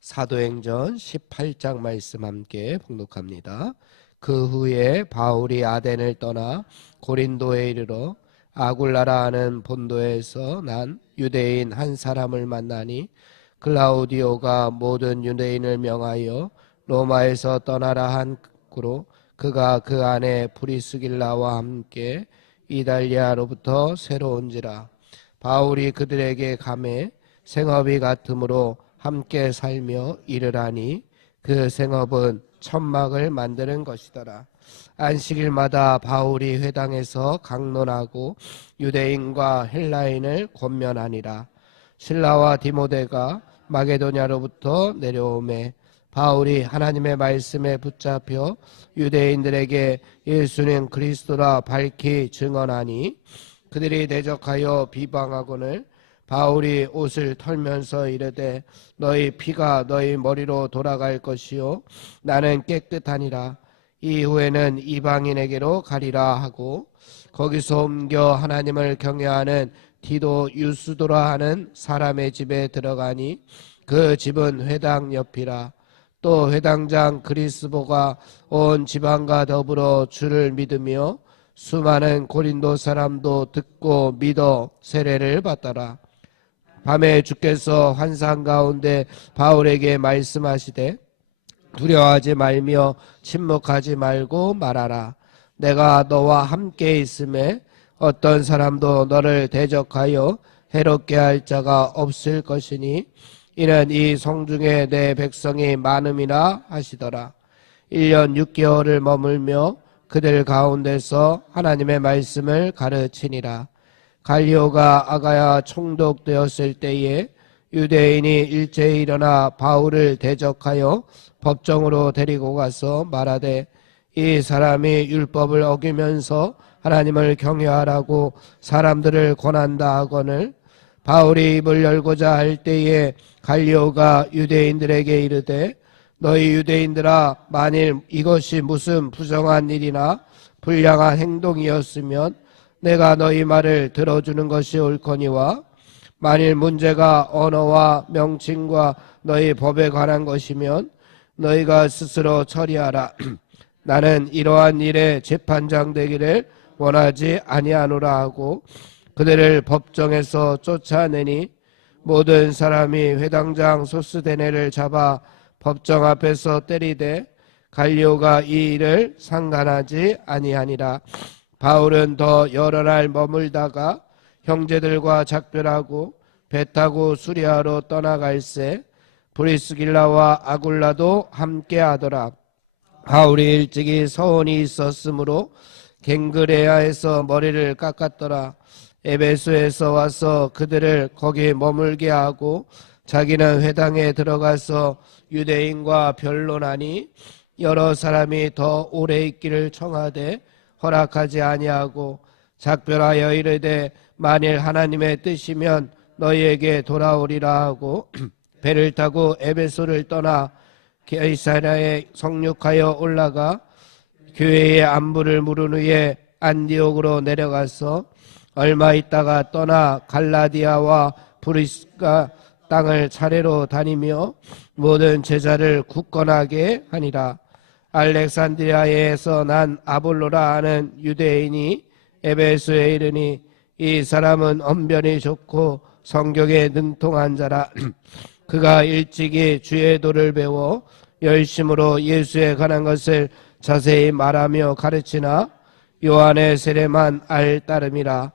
사도행전 18장 말씀 함께 봉독합니다. 그 후에 바울이 아덴을 떠나 고린도에 이르러 아굴라라 하는 본도에서 난 유대인 한 사람을 만나니 클라우디오가 모든 유대인을 명하여 로마에서 떠나라 한 고로 그가 그 안에 브리스길라와 함께 이달리아로부터 새로 온지라. 바울이 그들에게 감해 생업이 같으므로 함께 살며 일을 하니 그 생업은 천막을 만드는 것이더라. 안식일마다 바울이 회당에서 강론하고 유대인과 헬라인을 권면하니라. 실라와 디모데가 마게도냐로부터 내려오매 바울이 하나님의 말씀에 붙잡혀 유대인들에게 예수는 그리스도라 밝히 증언하니 그들이 대적하여 비방하거늘 바울이 옷을 털면서 이르되 너희 피가 너희 머리로 돌아갈 것이요 나는 깨끗하니라. 이후에는 이방인에게로 가리라 하고 거기서 옮겨 하나님을 경외하는 디도 유스도라 하는 사람의 집에 들어가니 그 집은 회당 옆이라. 또 회당장 그리스보가 온 지방과 더불어 주를 믿으며 수많은 고린도 사람도 듣고 믿어 세례를 받더라. 밤에 주께서 환상 가운데 바울에게 말씀하시되 두려워하지 말며 침묵하지 말고 말하라. 내가 너와 함께 있음에 어떤 사람도 너를 대적하여 해롭게 할 자가 없을 것이니 이는 이 성중에 내 백성이 많음이라 하시더라. 1년 6개월을 머물며 그들 가운데서 하나님의 말씀을 가르치니라. 갈리오가 아가야 총독되었을 때에 유대인이 일제히 일어나 바울을 대적하여 법정으로 데리고 가서 말하되 이 사람이 율법을 어기면서 하나님을 경외하라고 사람들을 권한다 하거늘 바울이 입을 열고자 할 때에 갈리오가 유대인들에게 이르되 너희 유대인들아 만일 이것이 무슨 부정한 일이나 불량한 행동이었으면 내가 너희 말을 들어주는 것이 옳거니와 만일 문제가 언어와 명칭과 너희 법에 관한 것이면 너희가 스스로 처리하라. 나는 이러한 일에 재판장 되기를 원하지 아니하노라 하고 그들을 법정에서 쫓아내니 모든 사람이 회당장 소스데네를 잡아 법정 앞에서 때리되 갈리오가 이 일을 상관하지 아니하니라. 바울은 더 여러 날 머물다가 형제들과 작별하고 배 타고 수리아로 떠나갈새 브리스길라와 아굴라도 함께하더라. 바울이 일찍이 서원이 있었으므로 갱그레아에서 머리를 깎았더라. 에베소에서 와서 그들을 거기 머물게 하고 자기는 회당에 들어가서 유대인과 변론하니 여러 사람이 더 오래 있기를 청하되 허락하지 아니하고 작별하여 이르되 만일 하나님의 뜻이면 너희에게 돌아오리라 하고 배를 타고 에베소를 떠나 게이사랴에 성륙하여 올라가 교회의 안부를 물은 후에 안디옥으로 내려가서 얼마 있다가 떠나 갈라디아와 브리스가 땅을 차례로 다니며 모든 제자를 굳건하게 하니라. 알렉산드리아에서 난 아볼로라 하는 유대인이 에베소에 이르니 이 사람은 언변이 좋고 성경에 능통한 자라. 그가 일찍이 주의 도를 배워 열심으로 예수에 관한 것을 자세히 말하며 가르치나 요한의 세례만 알 따름이라.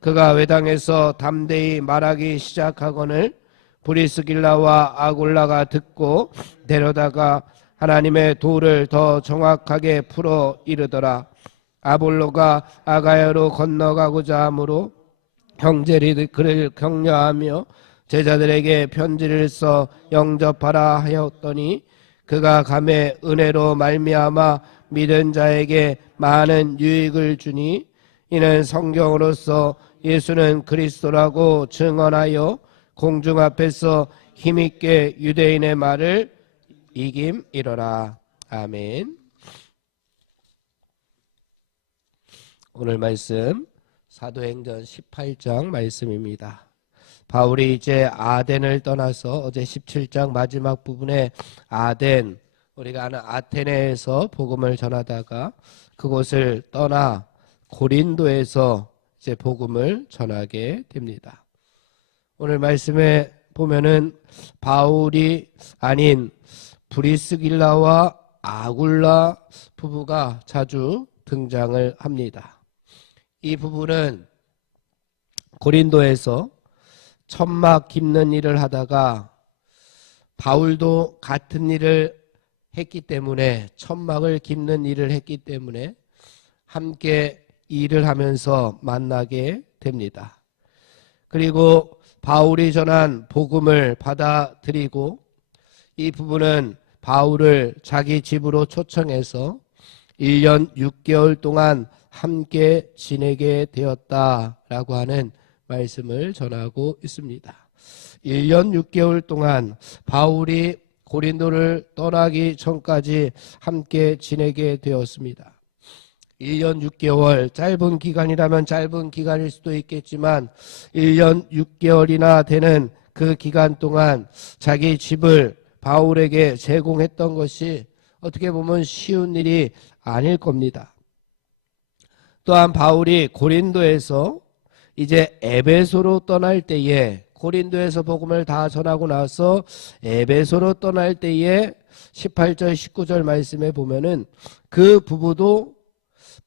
그가 회당에서 담대히 말하기 시작하거늘 브리스길라와 아굴라가 듣고 데려다가 하나님의 도를 더 정확하게 풀어 이르더라. 아볼로가 아가야로 건너가고자 하므로 형제들이 그를 격려하며 제자들에게 편지를 써 영접하라 하였더니 그가 감에 은혜로 말미암아 믿은 자에게 많은 유익을 주니 이는 성경으로서 예수는 그리스도라고 증언하여 공중 앞에서 힘있게 유대인의 말을 이김이로라. 아멘. 오늘 말씀 사도행전 18장 말씀입니다. 바울이 이제 아덴을 떠나서 어제 17장 마지막 부분에 아덴, 우리가 아는 아테네에서 복음을 전하다가 그곳을 떠나 고린도에서 이제 복음을 전하게 됩니다. 오늘 말씀에 보면은 바울이 아닌 브리스길라와 아굴라 부부가 자주 등장을 합니다. 이 부부는 고린도에서 천막 깁는 일을 하다가 바울도 같은 일을 했기 때문에, 천막을 깁는 일을 했기 때문에 함께 일을 하면서 만나게 됩니다. 그리고 바울이 전한 복음을 받아들이고 이 부부는 바울을 자기 집으로 초청해서 1년 6개월 동안 함께 지내게 되었다라고 하는 말씀을 전하고 있습니다. 1년 6개월 동안 바울이 고린도를 떠나기 전까지 함께 지내게 되었습니다. 1년 6개월, 짧은 기간이라면 짧은 기간일 수도 있겠지만 1년 6개월이나 되는 그 기간 동안 자기 집을 바울에게 제공했던 것이 어떻게 보면 쉬운 일이 아닐 겁니다. 또한 바울이 고린도에서 이제 에베소로 떠날 때에, 고린도에서 복음을 다 전하고 나서 에베소로 떠날 때에 18절 19절 말씀에 보면은 그 부부도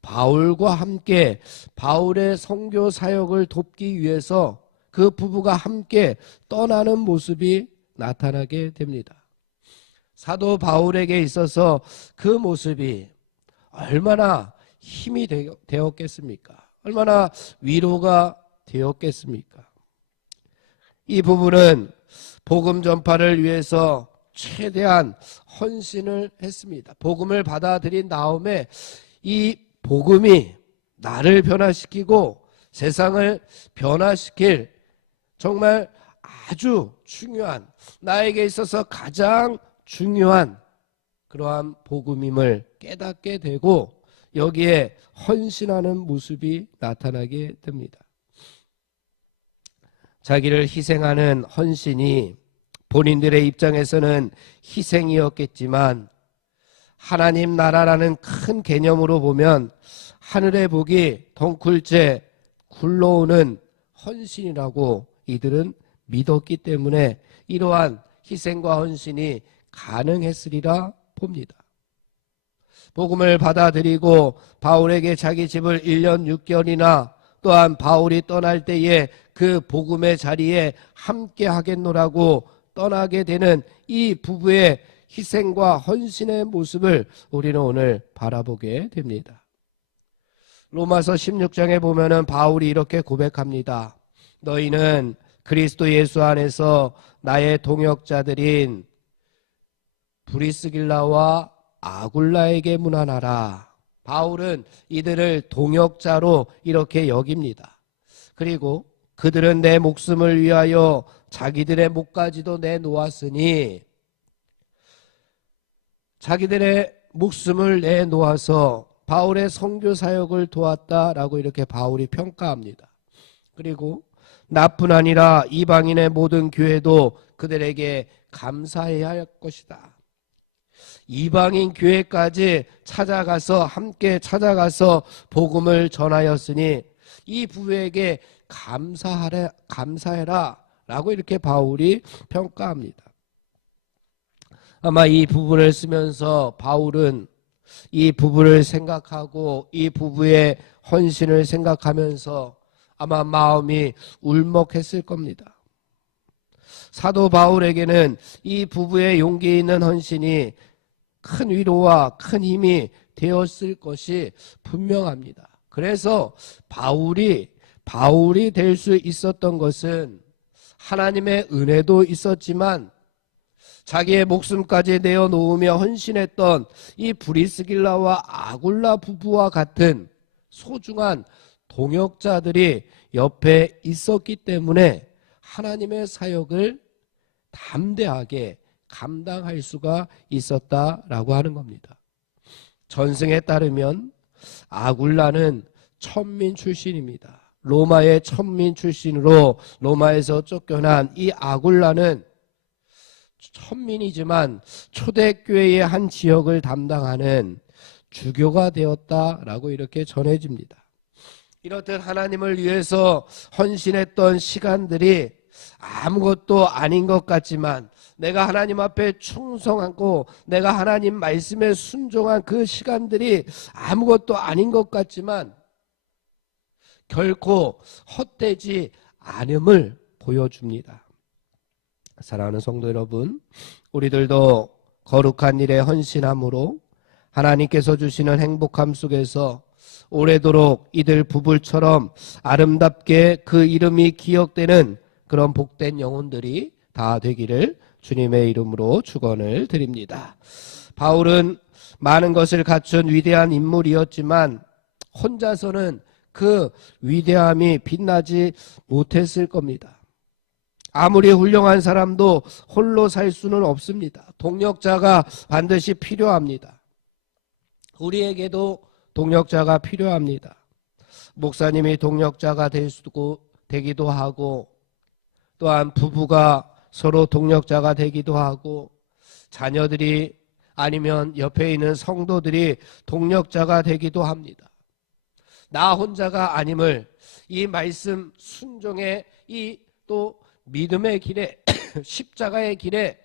바울과 함께 바울의 선교 사역을 돕기 위해서 그 부부가 함께 떠나는 모습이 나타나게 됩니다. 사도 바울에게 있어서 그 모습이 얼마나 힘이 되었겠습니까? 얼마나 위로가 되었겠습니까? 이 부부는 복음 전파를 위해서 최대한 헌신을 했습니다. 복음을 받아들인 다음에 이 복음이 나를 변화시키고 세상을 변화시킬 정말 아주 중요한, 나에게 있어서 가장 중요한 그러한 복음임을 깨닫게 되고 여기에 헌신하는 모습이 나타나게 됩니다. 자기를 희생하는 헌신이 본인들의 입장에서는 희생이었겠지만 하나님 나라라는 큰 개념으로 보면 하늘의 복이 덩굴째 굴러오는 헌신이라고 이들은 믿었기 때문에 이러한 희생과 헌신이 가능했으리라 봅니다. 복음을 받아들이고 바울에게 자기 집을 1년 6개월이나 또한 바울이 떠날 때에 그 복음의 자리에 함께 하겠노라고 떠나게 되는 이 부부의 희생과 헌신의 모습을 우리는 오늘 바라보게 됩니다. 로마서 16장에 보면은 바울이 이렇게 고백합니다. 너희는 그리스도 예수 안에서 나의 동역자들인 브리스길라와 아굴라에게 문안하라. 바울은 이들을 동역자로 이렇게 여깁니다. 그리고 그들은 내 목숨을 위하여 자기들의 목까지도 내놓았으니, 자기들의 목숨을 내놓아서 바울의 선교 사역을 도왔다라고 이렇게 바울이 평가합니다. 그리고 나뿐 아니라 이방인의 모든 교회도 그들에게 감사해야 할 것이다. 이방인 교회까지 찾아가서 함께 찾아가서 복음을 전하였으니 이 부부에게 감사해라 라고 이렇게 바울이 평가합니다. 아마 이 부분을 쓰면서 바울은 이 부부를 생각하고 이 부부의 헌신을 생각하면서 아마 마음이 울먹했을 겁니다. 사도 바울에게는 이 부부의 용기 있는 헌신이 큰 위로와 큰 힘이 되었을 것이 분명합니다. 그래서 바울이 될 수 있었던 것은 하나님의 은혜도 있었지만 자기의 목숨까지 내어놓으며 헌신했던 이 브리스길라와 아굴라 부부와 같은 소중한 동역자들이 옆에 있었기 때문에 하나님의 사역을 담대하게 감당할 수가 있었다라고 하는 겁니다. 전승에 따르면 아굴라는 천민 출신입니다. 로마의 천민 출신으로 로마에서 쫓겨난 이 아굴라는 천민이지만 초대교회의 한 지역을 담당하는 주교가 되었다라고 이렇게 전해집니다. 이렇듯 하나님을 위해서 헌신했던 시간들이 아무것도 아닌 것 같지만 내가 하나님 앞에 충성하고 내가 하나님 말씀에 순종한 그 시간들이 아무것도 아닌 것 같지만 결코 헛되지 않음을 보여줍니다. 사랑하는 성도 여러분, 우리들도 거룩한 일에 헌신함으로 하나님께서 주시는 행복함 속에서 오래도록 이들 부부처럼 아름답게 그 이름이 기억되는 그런 복된 영혼들이 다 되기를 주님의 이름으로 축원을 드립니다. 바울은 많은 것을 갖춘 위대한 인물이었지만 혼자서는 그 위대함이 빛나지 못했을 겁니다. 아무리 훌륭한 사람도 홀로 살 수는 없습니다. 동력자가 반드시 필요합니다. 우리에게도 동력자가 필요합니다. 목사님이 동력자가 되기도 하고 또한 부부가 서로 동력자가 되기도 하고 자녀들이 아니면 옆에 있는 성도들이 동력자가 되기도 합니다. 나 혼자가 아님을 이 말씀 순종의 이 또 믿음의 길에 십자가의 길에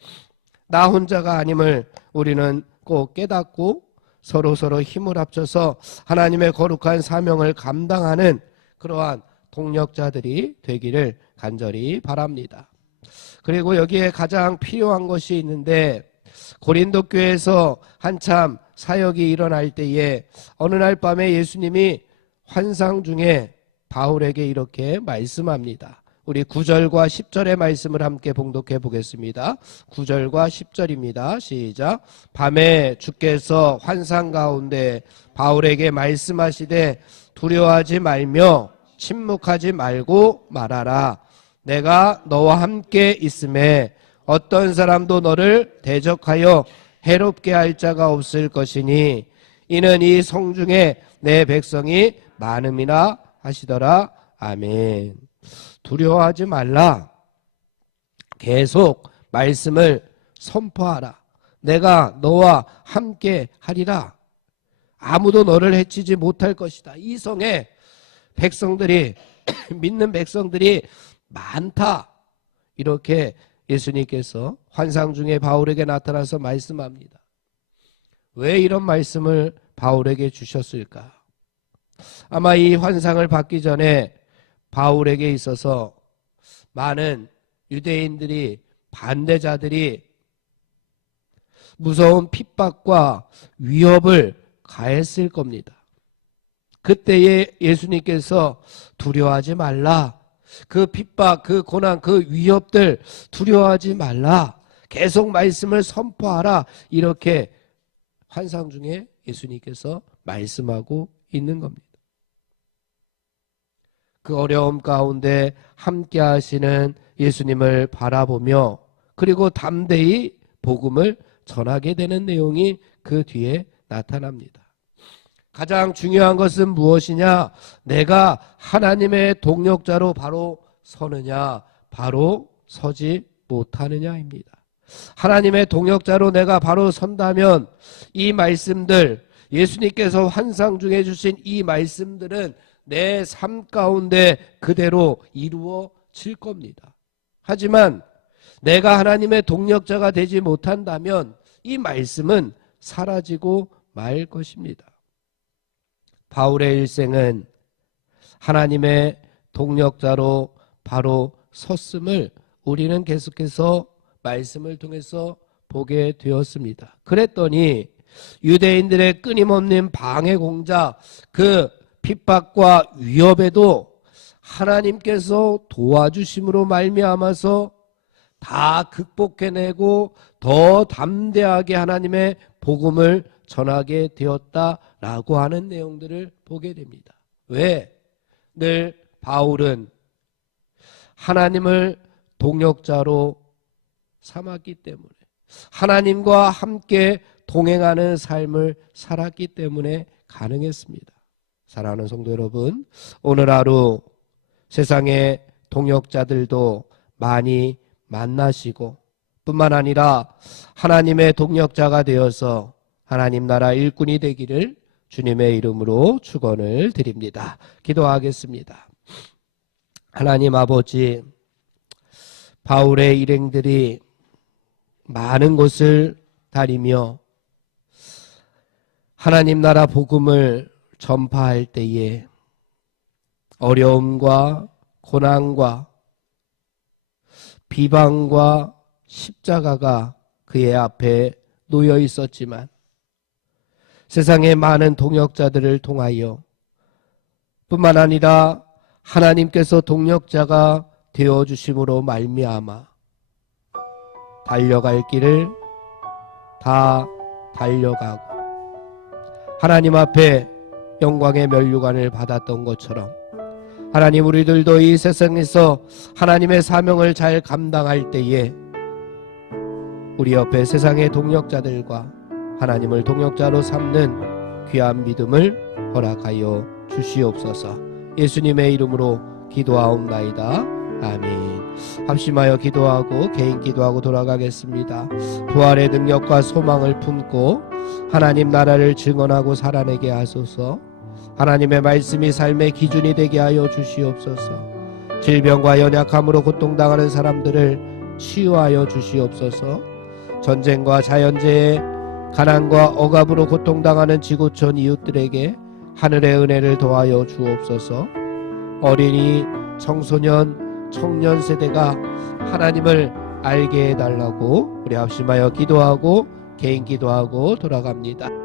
나 혼자가 아님을 우리는 꼭 깨닫고 서로 힘을 합쳐서 하나님의 거룩한 사명을 감당하는 그러한 동력자들이 되기를 간절히 바랍니다. 그리고 여기에 가장 필요한 것이 있는데 고린도 교회에서 한참 사역이 일어날 때에 어느 날 밤에 예수님이 환상 중에 바울에게 이렇게 말씀합니다. 우리 9절과 10절의 말씀을 함께 봉독해 보겠습니다. 9절과 10절입니다. 시작. 밤에 주께서 환상 가운데 바울에게 말씀하시되 두려워하지 말며 침묵하지 말고 말하라. 내가 너와 함께 있음에 어떤 사람도 너를 대적하여 해롭게 할 자가 없을 것이니 이는 이 성중에 내 백성이 많음이나 하시더라. 아멘. 두려워하지 말라. 계속 말씀을 선포하라. 내가 너와 함께 하리라. 아무도 너를 해치지 못할 것이다. 이 성에 백성들이 믿는 백성들이 많다. 이렇게 예수님께서 환상 중에 바울에게 나타나서 말씀합니다. 왜 이런 말씀을 바울에게 주셨을까? 아마 이 환상을 받기 전에 바울에게 있어서 많은 유대인들이 반대자들이 무서운 핍박과 위협을 가했을 겁니다. 그때에 예수님께서 두려워하지 말라. 그 핍박, 그 고난, 그 위협들 두려워하지 말라. 계속 말씀을 선포하라. 이렇게 환상 중에 예수님께서 말씀하고 있는 겁니다. 그 어려움 가운데 함께 하시는 예수님을 바라보며 그리고 담대히 복음을 전하게 되는 내용이 그 뒤에 나타납니다. 가장 중요한 것은 무엇이냐? 내가 하나님의 동력자로 바로 서느냐, 바로 서지 못하느냐입니다. 하나님의 동력자로 내가 바로 선다면 이 말씀들, 예수님께서 환상 중에 주신 이 말씀들은 내 삶 가운데 그대로 이루어질 겁니다. 하지만 내가 하나님의 동력자가 되지 못한다면 이 말씀은 사라지고 말 것입니다. 바울의 일생은 하나님의 동력자로 바로 섰음을 우리는 계속해서 말씀을 통해서 보게 되었습니다. 그랬더니 유대인들의 끊임없는 방해 공작, 그 핍박과 위협에도 하나님께서 도와주심으로 말미암아서 다 극복해내고 더 담대하게 하나님의 복음을 전하게 되었다라고 하는 내용들을 보게 됩니다. 왜? 늘 바울은 하나님을 동역자로 삼았기 때문에, 하나님과 함께 동행하는 삶을 살았기 때문에 가능했습니다. 사랑하는 성도 여러분, 오늘 하루 세상의 동역자들도 많이 만나시고 뿐만 아니라 하나님의 동역자가 되어서 하나님 나라 일꾼이 되기를 주님의 이름으로 축원을 드립니다. 기도하겠습니다. 하나님 아버지, 바울의 일행들이 많은 곳을 다니며 하나님 나라 복음을 전파할 때에 어려움과 고난과 비방과 십자가가 그의 앞에 놓여 있었지만 세상의 많은 동역자들을 통하여 뿐만 아니라 하나님께서 동역자가 되어주심으로 말미암아 달려갈 길을 다 달려가고 하나님 앞에 영광의 면류관을 받았던 것처럼 하나님, 우리들도 이 세상에서 하나님의 사명을 잘 감당할 때에 우리 옆에 세상의 동역자들과 하나님을 동역자로 삼는 귀한 믿음을 허락하여 주시옵소서. 예수님의 이름으로 기도하옵나이다. 아멘. 합심하여 기도하고 개인 기도하고 돌아가겠습니다. 부활의 능력과 소망을 품고 하나님 나라를 증언하고 살아내게 하소서. 하나님의 말씀이 삶의 기준이 되게 하여 주시옵소서. 질병과 연약함으로 고통당하는 사람들을 치유하여 주시옵소서. 전쟁과 자연재해, 가난과 억압으로 고통당하는 지구촌 이웃들에게 하늘의 은혜를 더하여 주옵소서. 어린이, 청소년, 청년 세대가 하나님을 알게 해달라고 우리 합심하여 기도하고 개인 기도하고 돌아갑니다.